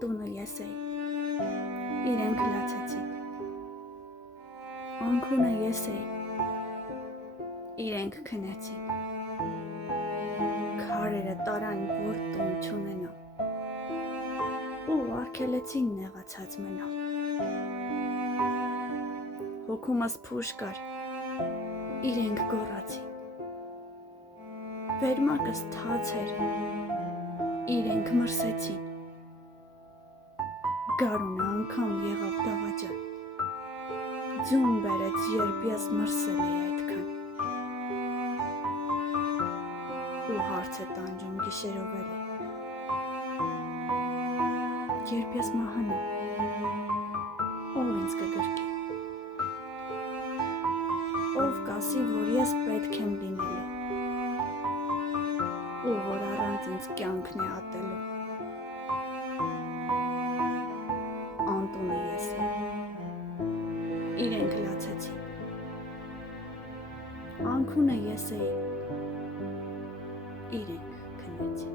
Անտունը ես էի, իրենք լացեցին, անքունը ես էի, իրենք քնեցին, քարերը տարան, որ տուն չունենամ, ու արգելեցին նեղացած մնամ, հոգումս փուշ կար, իրենք գոռացին, վերմակս թաց էր, իրենք մրսեցին, գարունը անգամ եղավ դավաճան, ձյուն բերեց, երբ ես մրսել էի այդքան, ու հարց է տանջում գիշերով էլի, երբ ես մահանամ, ով ինձ կգրկի, ով կասի, որ ես պետք եմ լինելու, ու որ առանց ինձ կյանքն է ատելու, Անտունը ես էի, իրենք լացեցին, անքունը ես էի, իրենք քնեցին,